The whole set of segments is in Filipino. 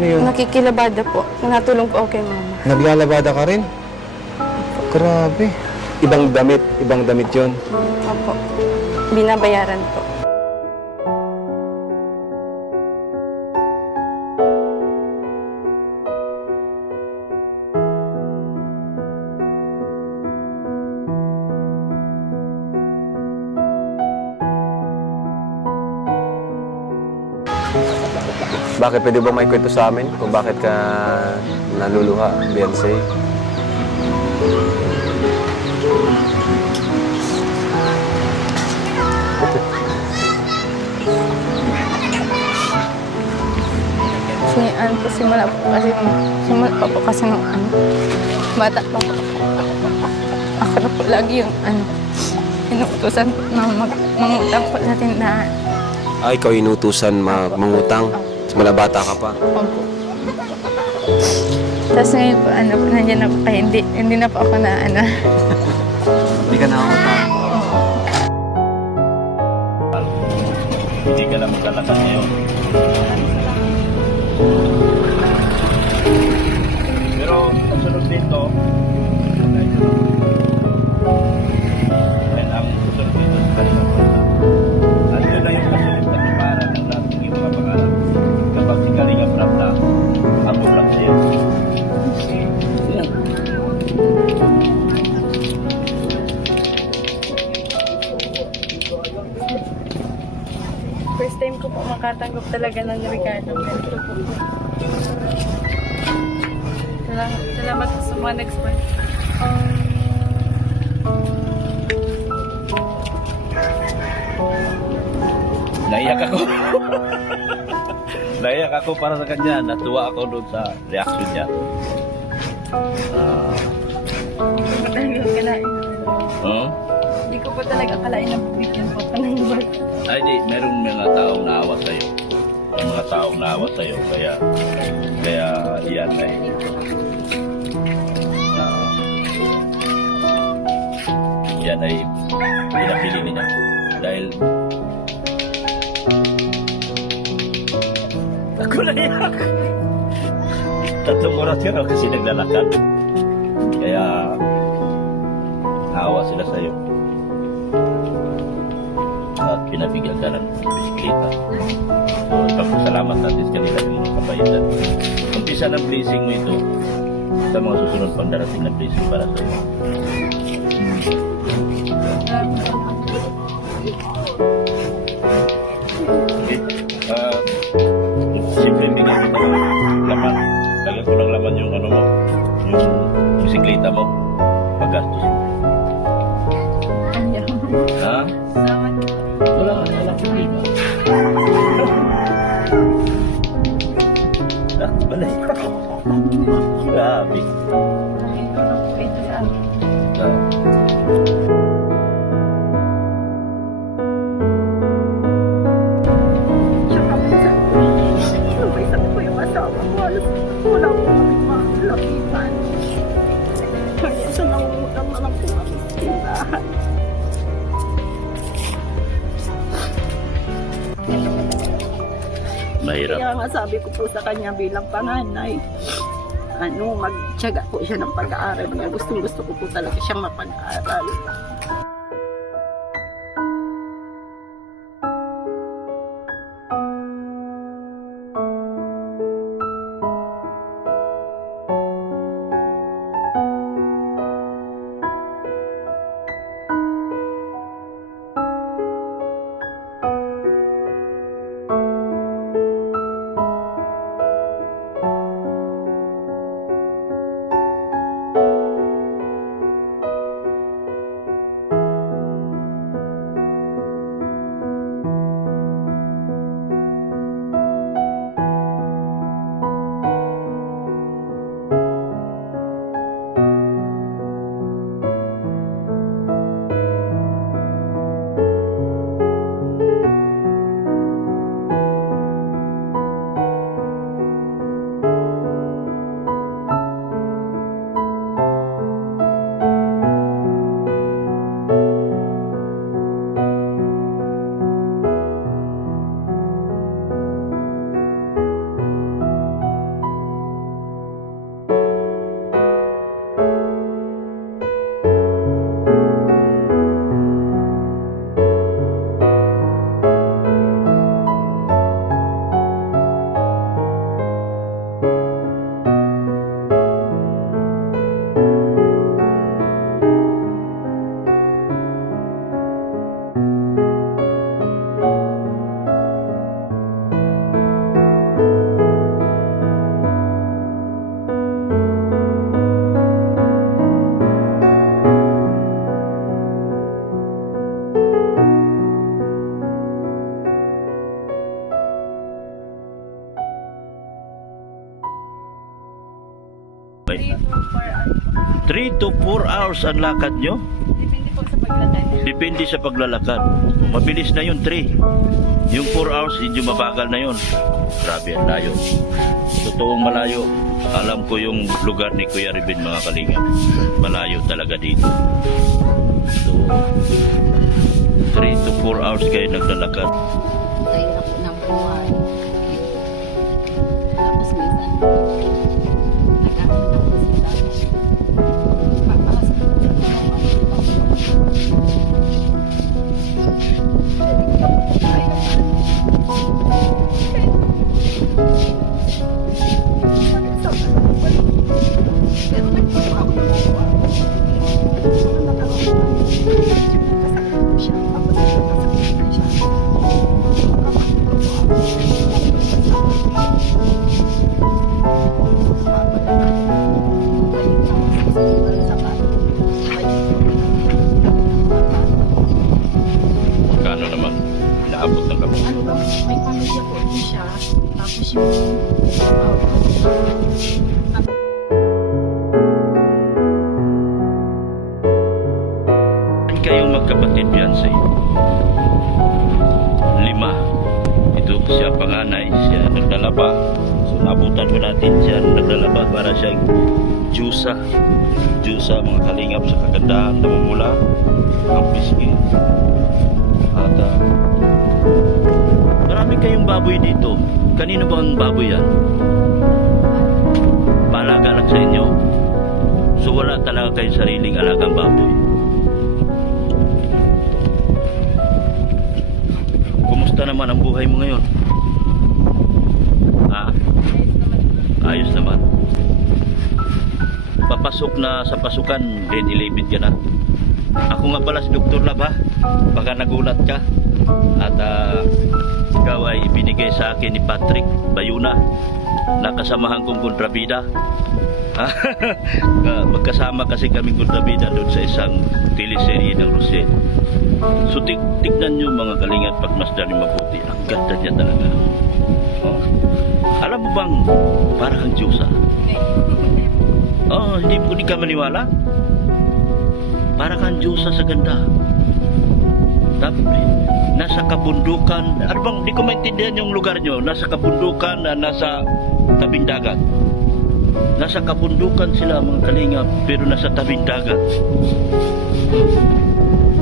Ano yun? Nakikilabada po. Natulong po ako kay mama. Naglalabada ka rin? Grabe. Ibang damit yun. Opo. Binabayaran po. Bakit pwede ba may kwento sa amin kung bakit ka naluluha, Beyonce? Simula pa po kasi nung bata pa po. Ako na po lagi yung inuutosan po na mangutang po sa tindahan. Ikaw inutusan mangutang. Simula bata ka pa. Opo. Tapos ngayon po, nandiyan na po kayo. Hindi na po ako na Hindi ka nakakutang. Hindi ka lang maglalakad ngayon. Pero kasunod dito, ang susunod dito sa kanilang bansa. At yun na yung kasunod na para ng lahat ng iyong mga pangarap. Kapag si Kalinga Prab na, ako lang siya. Yan. First time ko po makatanggap talaga ng regalo. Ganito po. Salamat po sa mga nag-sponsor. Naiyak ako. Naiyak ako para sa kanya. Natuwa ako doon sa reaction niya. Hindi ko po talaga akalain na bigyan po ka ng bag. Ay di, merong mga taong naawa sa'yo. May mga taong naawa sa'yo. Kaya yan ay yan ay pinapili niya. Dahil ako naiyak. 3 oras ka na kasi naglalakad. Kaya naawa sila sa'yo. At pinabigyan ka ng bisikleta. So, ipagpasalamat natin sa kanila yung mga kabaitan. Umpisa ng blessing mo ito sa mga susunod pang darating na blessing para sa iyo. Okay. Simple bigyan kita ng laman. Lagyan ko ng laman yung mo, yung bisikleta mo. Paggastos mo. Ha? Wala problema. Balay. Grabe. Tsaka minsan, sabay-sabay ko yung asawa ko. Halos wala ko kaming malapitan. Kaya sa nangungutang na lang po kami sa tindahan. Mahirap. Kaya nga sabi ko po sa kanya bilang panganay, magtiyaga po siya ng pag-aaral. Gustong-gusto ko po talaga siyang mapag-aaral. Ay, 3 to 4 hours. 3 to 4 hours ang lakad nyo? Depende po sa paglatay. Depende sa paglalakad. Mabilis na yun, 3. Yung 4 hours, medyo mabagal na yun. Grabe, ang layo. Totoong malayo. Alam ko yung lugar ni Kuya Ribin, mga kalinga. Malayo talaga dito. So, 3 to 4 hours kayo naglalakad. Tayo na po ng buwan. Tapos minsan, nag-aaral na po sila. Papasok po pero nagpunta ako ng buwan. Siya, tapos nagkasakit siya. Magkano naman? Inaabot ng kami. Ano ba, may pamilya po din siya. Tapos yung Kayong magkapatid, Beyonce? 5. Ito siya panganay, siya naglalaba. So nabutan mo natin siya naglalaba para siyang Diyosa. Diyosa, mga kalingap sa kagandahan na mamula ang pisngi. At marami kayong baboy dito. Kanino ba ang baboy yan? Paalaga lang sa inyo. So wala talaga kayong sariling alagang baboy. Kumusta naman ang buhay mo ngayon? Ha? Ayos naman. Papasok na sa pasukan, grade 11 ka na. Ako nga pala si Dr. Lab, ha? Baka nagulat ka. At ikaw ay ibinigay sa akin ni Patrick Bayuna, nakasamahan kong kontrabida. Magkasama kasi kami kontrabida doon sa isang teleserye ng Rosel. So tignan nyo mga kalingat, pagmasdan nyo mabuti. Ang ganda niya talaga. Oh. Alam mo bang parang ang Diyosa? Oh, hindi ka maniwala? Para kang Diyosa sa ganda. Tapos nasa kabundukan. Ano bang, di ko maintindihan yung lugar nyo. Nasa kabundukan na nasa tabing dagat. Nasa kabundukan sila mga kalingap, pero nasa tabing dagat.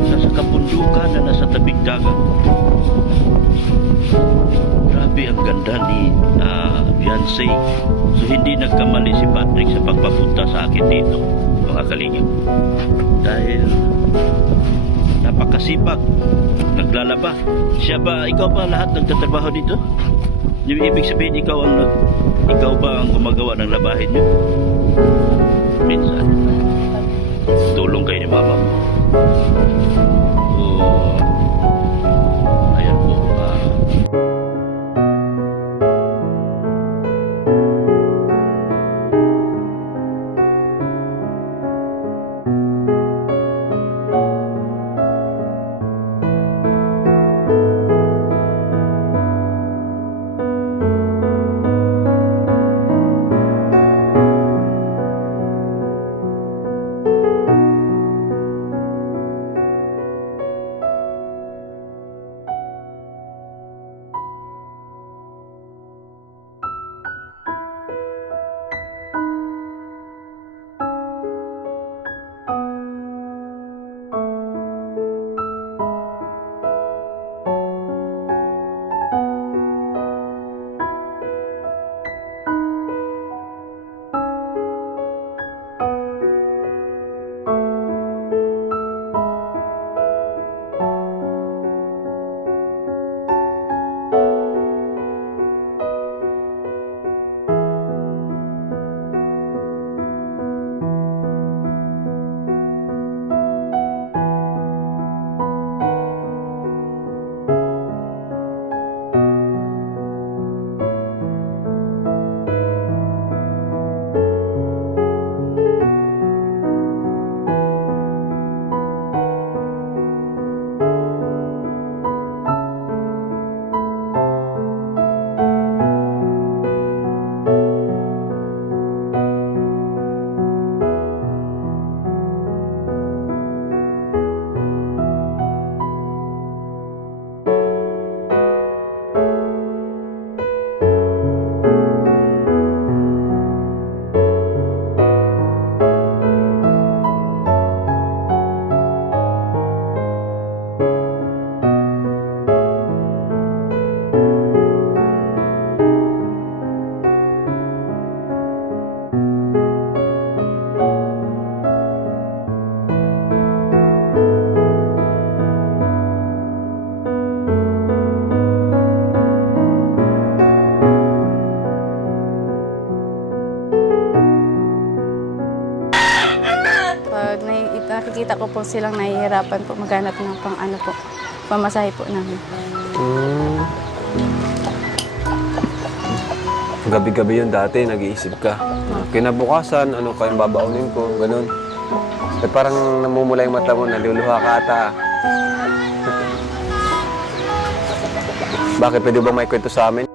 Nasa kabundukan na nasa tabing dagat. Grabe ang ganda ni Beyonce. So hindi nagkamali si Patrick sa pagpapunta sa akin dito, mga kalingap. Dahil napakasipag, naglalaba. Siya ba, ikaw ba lahat nagtatrabaho dito? Yung ibig sabihin, ikaw ba ang gumagawa ng labahin niyo? Minsan. Tulong kayo ni mama. So, ayan po. nakikita ko po silang nahihirapan po maghanap ng pamasahe po namin. Gabi-gabi yun dati, nag-iisip ka. Kinabukasan, ano kayang babaunin ko, ganun. Eh parang namumula yung mata mo, naluluha ka ata. Bakit? Pwede ba may kwento sa amin?